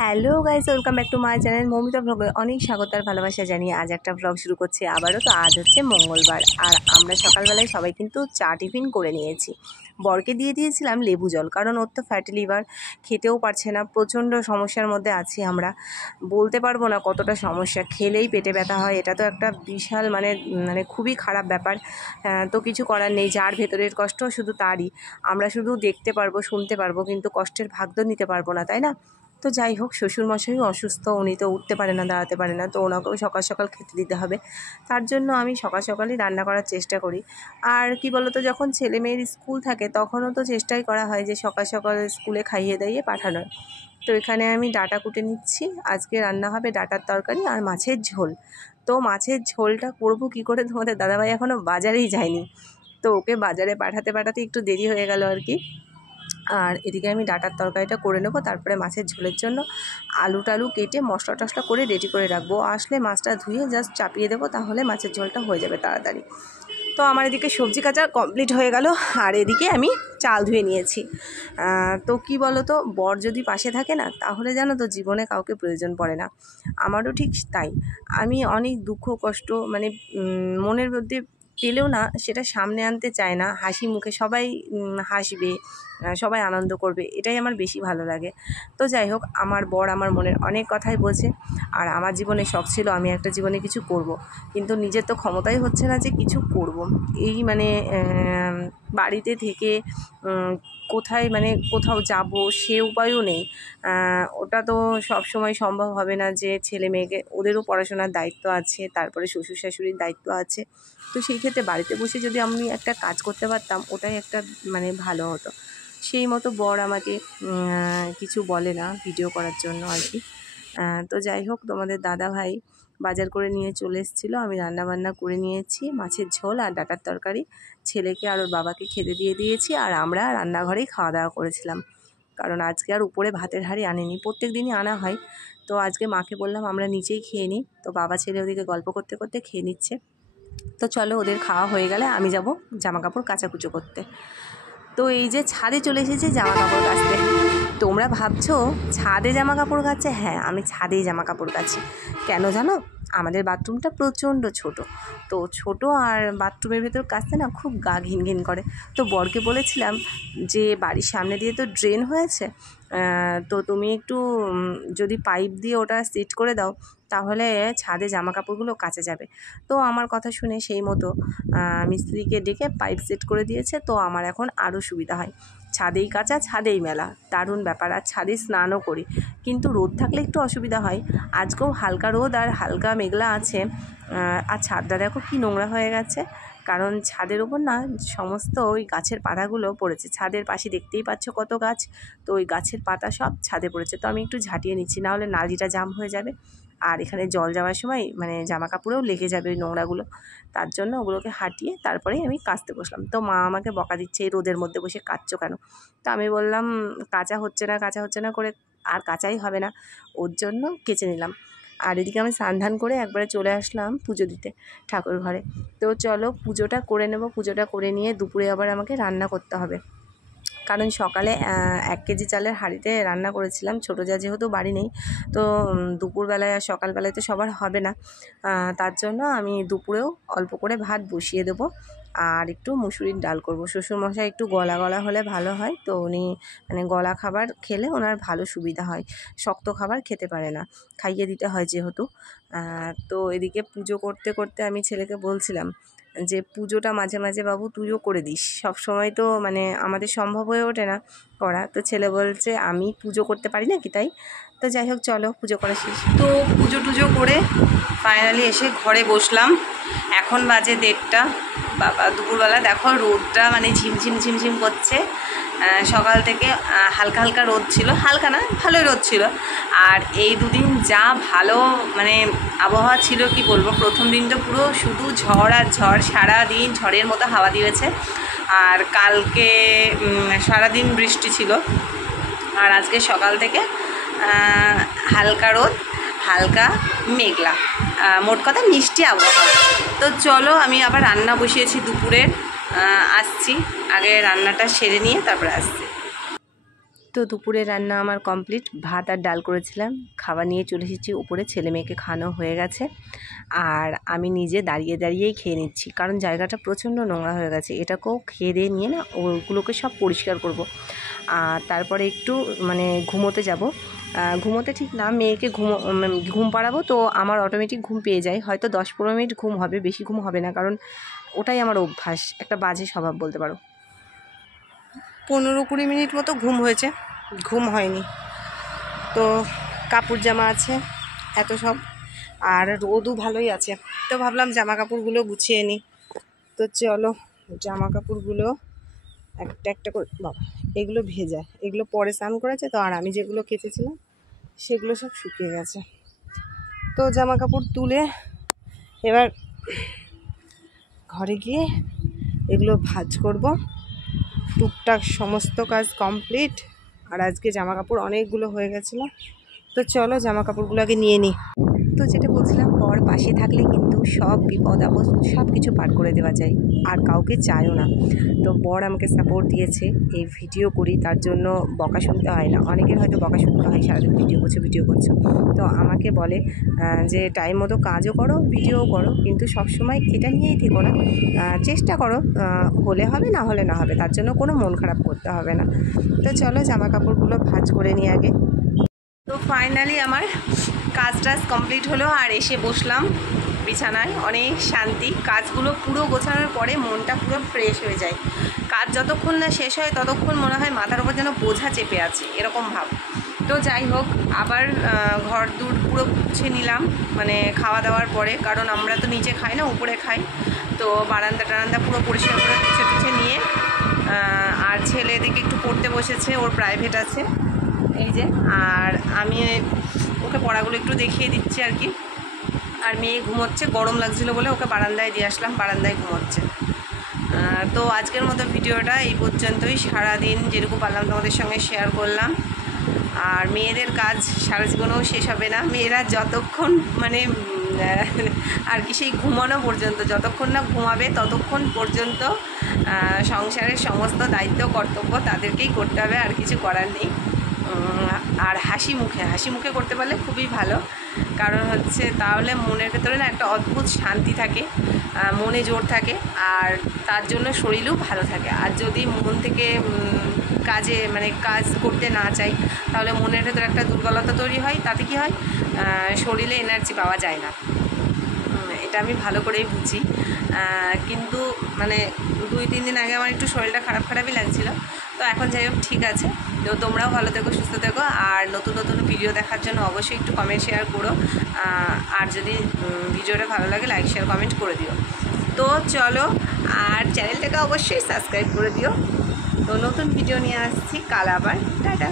Hello guys, welcome back to my channel Moumita ব্লগে অনেক স্বাগত আর ভালোবাসা জানিয়ে আজ একটা ব্লগ শুরু করছি আবারও। তো আজ হচ্ছে মঙ্গলবার আর আমরা সকালবেলায় সবাই কিন্তু চা টিফিন করে নিয়েছি। বরকে দিয়ে দিয়েছিলাম লেবু জল, কারণ ওর তো ফ্যাটি লিভার, খেতেও পারছে না, প্রচণ্ড সমস্যার মধ্যে আছি আমরা। বলতে পারবো না কতটা সমস্যা, খেলেই পেটে ব্যথা হয়, এটা তো একটা বিশাল মানে মানে খুবই খারাপ ব্যাপার। তো কিছু করার নেই, যার ভেতরের কষ্ট শুধু তারই, আমরা শুধু দেখতে পারবো শুনতে পারবো কিন্তু কষ্টের ভাগ তো নিতে পারবো না, তাই না? তো যাই হোক, শ্বশুরমশাইও অসুস্থ, উনি তো উঠতে পারে না, দাঁড়াতে পারে না, তো ওনাকেও সকাল সকাল খেতে দিতে হবে। তার জন্য আমি সকাল সকালই রান্না করার চেষ্টা করি। আর কি বলতো, যখন ছেলে মেয়ের স্কুল থাকে তখনও তো চেষ্টাই করা হয় যে সকাল সকাল স্কুলে খাইয়ে দাইয়ে পাঠানোর। তো এখানে আমি ডাঁটা কুটে নিচ্ছি। আজকে রান্না হবে ডাঁটার তরকারি আর মাছের ঝোল। তো মাছের ঝোলটা করবো কী করে, তোমাদের দাদাভাই এখনও বাজারেই যায়নি, তো ওকে বাজারে পাঠাতে পাঠাতে একটু দেরি হয়ে গেল আর কি। আর এদিকে আমি ডাঁটার তরকারিটা করে নেবো, তারপরে মাছের ঝোলের জন্য আলু টালু কেটে মশলা টশলা করে রেডি করে রাখবো। আসলে মাছটা ধুয়ে জাস্ট চাপিয়ে দেবো, তাহলে মাছের ঝোলটা হয়ে যাবে তাড়াতাড়ি। তো আমার এদিকে সবজি কাটা কমপ্লিট হয়ে গেল আর এদিকে আমি চাল ধুয়ে নিয়েছি। তো কি বলো তো, বর যদি পাশে থাকে না, তাহলে জানো তো জীবনে কাউকে প্রয়োজন পড়ে না। আমারও ঠিক তাই। আমি অনেক দুঃখ কষ্ট মানে মনের মধ্যে পেলেও না সেটা সামনে আনতে চায় না, হাসি মুখে সবাই হাসবে, সবাই আনন্দ করবে, এটাই আমার বেশি ভালো লাগে। তো যাই হোক, আমার বর আমার মনের অনেক কথাই বোঝে। আর আমার জীবনে শখ ছিল আমি একটা জীবনে কিছু করব, কিন্তু নিজের তো ক্ষমতাই হচ্ছে না যে কিছু করব। এই মানে বাড়িতে থেকে কোথায় মানে কোথাও যাব সে উপায়ও নেই। ওটা তো সব সময় সম্ভব হবে না যে ছেলে মেয়েকে, ওদেরও পড়াশোনার দায়িত্ব আছে, তারপরে শ্বশুর শাশুড়ির দায়িত্ব আছে। তো সেই ক্ষেত্রে বাড়িতে বসে যদি আমি একটা কাজ করতে পারতাম, ওটাই একটা মানে ভালো হতো। সেই মতো বর আমাকে কিছু বলে না ভিডিও করার জন্য আর কি। তো যাই হোক, তোমাদের দাদা ভাই বাজার করে নিয়ে চলে এসেছিলো, আমি রান্নাবান্না করে নিয়েছি, মাছের ঝোল আর ডাঁটার তরকারি। ছেলেকে আর ওর বাবাকে খেতে দিয়ে দিয়েছি, আর আমরা রান্নাঘরেই খাওয়া দাওয়া করেছিলাম, কারণ আজকে আর উপরে ভাতের হাঁড়ি আনেনি, প্রত্যেক দিনই আনা হয়। তো আজকে মাকে বললাম আমরা নিচেই খেয়ে নিই, তো বাবা ছেলে ওদিকে গল্প করতে করতে খেয়ে নিচ্ছে। তো চলো, ওদের খাওয়া হয়ে গেলে আমি যাব জামা কাপড় কাচাকুচো করতে। তো এই যে ছাদে চলে এসেছি জামা কাপড় কাচতে। তোমরা ভাবছো ছাদে জামা কাপড় কাচছে? হ্যাঁ, আমি ছাদেই জামা কাপড় কাচি। কেন জানো? আমাদের বাথরুমটা প্রচণ্ড ছোট, তো ছোট আর বাথরুমের ভেতর কাচতে না খুব গা ঘিন ঘিন করে। তো বরকে বলেছিলাম যে বাড়ির সামনে দিয়ে তো ড্রেন হয়েছে, তো তুমি একটু যদি পাইপ দিয়ে ওটা সেট করে দাও, তাহলে ছাদে জামা কাপড়গুলো কাচা যাবে। তো আমার কথা শুনে সেই মতো মিস্ত্রিকে ডেকে পাইপ সেট করে দিয়েছে। তো আমার এখন আরও সুবিধা হয়, ছাদেই কাচা ছাদেই মেলা, দারুণ ব্যাপার। আর ছাদে স্নানও করি, কিন্তু রোদ থাকলে একটু অসুবিধা হয়। আজকেও হালকা রোদ আর হালকা মেঘলা আছে। আর ছাদটা দেখো কি নোংরা হয়ে গেছে, কারণ ছাদের উপর না সমস্ত ওই গাছের পাতাগুলো পড়েছে। ছাদের পাশে দেখতেই পাচ্ছ কত গাছ, তো ওই গাছের পাতা সব ছাদে পড়েছে। তো আমি একটু ঝাঁটিয়ে নিচ্ছি, নাহলে নালিটা জাম হয়ে যাবে, আর এখানে জল যাওয়ার সময় মানে জামা কাপড়েও লেগে যাবে ওই নোংরাগুলো। তার জন্য ওগুলোকে হাঁটিয়ে তারপরেই আমি কাচতে বসলাম। তো মা আমাকে বকা দিচ্ছে, এই রোদের মধ্যে বসে কাচছো কেন? তো আমি বললাম কাচা হচ্ছে না করে আর কাচাই হবে না, ওর জন্য কেচে নিলাম। আর এদিকে আমি স্নান করে একবারে চলে আসলাম পুজো দিতে ঠাকুর ঘরে। তো চলো পুজোটা করে নেব, পুজোটা করে নিয়ে দুপুরে আবার আমাকে রান্না করতে হবে, কারণ সকালে 1 কেজি চালের হাঁড়িতে রান্না করেছিলাম। ছোটো যা যেহেতু বাড়ি নেই, তো দুপুরবেলায় আর সকালবেলায় তো সবার হবে না, তার জন্য আমি দুপুরেও অল্প করে ভাত বসিয়ে দেবো আর একটু মুসুরির ডাল করব। শ্বশুরমশাই একটু গলা গলা হলে ভালো হয়, তো উনি মানে গলা খাবার খেলে ওনার ভালো সুবিধা হয়, শক্ত খাবার খেতে পারে না, খাইয়ে দিতে হয় যেহেতু। তো এদিকে পুজো করতে করতে আমি ছেলেকে বলছিলাম যে পুজোটা মাঝে মাঝে বাবু তুইও করে দিস, সব সময় তো মানে আমাদের সম্ভব হয়ে ওঠে না করা। তো ছেলে বলছে আমি পুজো করতে পারি না কি তাই? তো যাই হোক, চলো পুজো করা শেষ। তো পুজো টুজো করে ফাইনালি এসে ঘরে বসলাম। এখন বাজে 1:30। বাবা, দুপুরবেলা দেখো রোদটা মানে ঝিমঝিম ঝিমঝিম করছে। সকাল থেকে হালকা হালকা রোদ ছিল, হালকা না ভালোই রোদ ছিল। আর এই দুদিন যা ভালো মানে আবহাওয়া ছিল কি বলবো, প্রথম দিনটা পুরো শুধু ঝড় আর ঝড়, সারাদিন ঝড়ের মতো হাওয়া দিয়েছে। আর কালকে সারাদিন বৃষ্টি ছিল, আর আজকে সকাল থেকে হালকা রোদ, হালকা মেঘলা, মোট কথা মিষ্টি আবহাওয়া। তো চলো, আমি আবার রান্না বসিয়েছি দুপুরের, আসছি, আগে রান্নাটা সেরে নিয়ে তারপরে আসছি। তো দুপুরে রান্না আমার কমপ্লিট, ভাত আর ডাল করেছিলাম, খাবার নিয়ে চলে এসেছি উপরে, ছেলে মেয়েকে খাওয়ানো হয়ে গেছে। আর আমি নিজে দাঁড়িয়ে দাঁড়িয়েই খেয়ে নিচ্ছি, কারণ জায়গাটা প্রচণ্ড নোংরা হয়ে গেছে। এটাকেও খেয়ে দিয়ে নিয়ে না ওগুলোকে সব পরিষ্কার করব। আর তারপরে একটু মানে ঘুমোতে যাব। ঘুমোতে ঠিক না, মেয়েকে ঘুম পাড়াবো, তো আমার অটোমেটিক ঘুম পেয়ে যায়। হয়তো 10-15 মিনিট ঘুম হবে, বেশি ঘুম হবে না, কারণ ওটাই আমার অভ্যাস, একটা বাজে স্বভাব বলতে পারো। 15-20 মিনিট মতো ঘুম হয়েছে, ঘুম হয়নি। তো কাপড় জামা আছে এত সব, আর রোদও ভালোই আছে, তো ভাবলাম জামা কাপড়গুলো গুছিয়ে নিই। তো চলো জামা কাপড়গুলো একটা একটা করে, বাবা এগুলো ভেজা, এগুলো পরে স্নান করেছে তো, আর আমি যেগুলো কেচেছিলাম সেগুলো সব শুকিয়ে গেছে। তো জামা কাপড় তুলে এবার ঘরে গিয়ে এগুলো ভাঁজ করব। টুকটাক সমস্ত কাজ কমপ্লিট, আর আজকে জামা কাপড় অনেকগুলো হয়ে গেছিলো। তো চলো জামা কাপড়গুলো আগে নিয়ে নিই। তো যেটা বলছিলাম, বর পাশে থাকলে কিন্তু সব বিপদ আপদ সব কিছু পার করে দেওয়া যায়, আর কাউকে চায়ও না। তো বর আমাকে সাপোর্ট দিয়েছে, এই ভিডিও করি তার জন্য বকা শুনতে হয় না। অনেকের হয়তো বকা শুনতে হয়, সারাদিন ভিডিও করছো। তো আমাকে বলে যে টাইম মতো কাজও করো, ভিডিও করো, কিন্তু সবসময় এটা নিয়েই থেকো না, চেষ্টা করো, হলে হবে না হলে না হবে, তার জন্য কোনো মন খারাপ করতে হবে না। তো চলো জামা কাপড়গুলো ভাঁজ করে নিই আগে। তো ফাইনালি আমার কাজ টাজ কমপ্লিট হলো, আর এসে বসলাম বিছানায়। অনেক শান্তি, কাজগুলো পুরো গোছানোর পরে মনটা পুরো ফ্রেশ হয়ে যায়। কাজ যতক্ষণ না শেষ হয় ততক্ষণ মনে হয় মাথার উপর যেন বোঝা চেপে আছে, এরকম ভাব। তো যাই হোক, আবার ঘর দূর পুরো মুছে নিলাম, মানে খাওয়া দাওয়ার পরে, কারণ আমরা তো নিচে খাই না, উপরে খাই। তো বারান্দা টারান্দা পুরো পরিষ্কার করে টুছে নিয়ে, আর ছেলে এদিকে একটু পড়তে বসেছে, ওর প্রাইভেট আছে এই যে, আর আমি ওকে পড়াগুলো একটু দেখিয়ে দিচ্ছি আর কি। আর মেয়ে ঘুমোচ্ছে, গরম লাগছিল বলে ওকে বারান্দায় দিয়ে আসলাম, বারান্দায় ঘুমোচ্ছে। তো আজকের মতো ভিডিওটা এই পর্যন্তই। সারাদিন যেরকম পারলাম তোমাদের সঙ্গে শেয়ার করলাম। আর মেয়েদের কাজ সারা জীবনেও শেষ হবে না, মেয়েরা যতক্ষণ মানে আর কি সেই ঘুমানো পর্যন্ত, যতক্ষণ না ঘুমাবে ততক্ষণ পর্যন্ত সংসারের সমস্ত দায়িত্ব কর্তব্য তাদেরকেই করতে হবে, আর কিছু করার নেই। আর হাসি মুখে করতে পারলে খুবই ভালো, কারণ হচ্ছে তাহলে মনের ভেতরে না একটা অদ্ভুত শান্তি থাকে, মনে জোর থাকে, আর তার জন্য শরীরও ভালো থাকে। আর যদি মন থেকে কাজে মানে কাজ করতে না চাই, তাহলে মনের ভেতরে একটা দুর্বলতা তৈরি হয়, তাতে কি হয়, শরীরে এনার্জি পাওয়া যায় না। এটা আমি ভালো করেই বুঝি, কিন্তু মানে 2-3 দিন আগে আমার একটু শরীরটা খারাপই লাগছিল। তো এখন যাই হোক ঠিক আছে। তো তোমরাও ভালো থেকো, সুস্থ থেকো, আর নতুন ভিডিও দেখার জন্য অবশ্যই একটু কমেন্ট শেয়ার করো, আর যদি ভিডিওটা ভালো লাগে লাইক শেয়ার কমেন্ট করে দিও। তো চলো, আর চ্যানেলটাকে অবশ্যই সাবস্ক্রাইব করে দিও। তো নতুন ভিডিও নিয়ে আসছি কাল আবার, টাটা।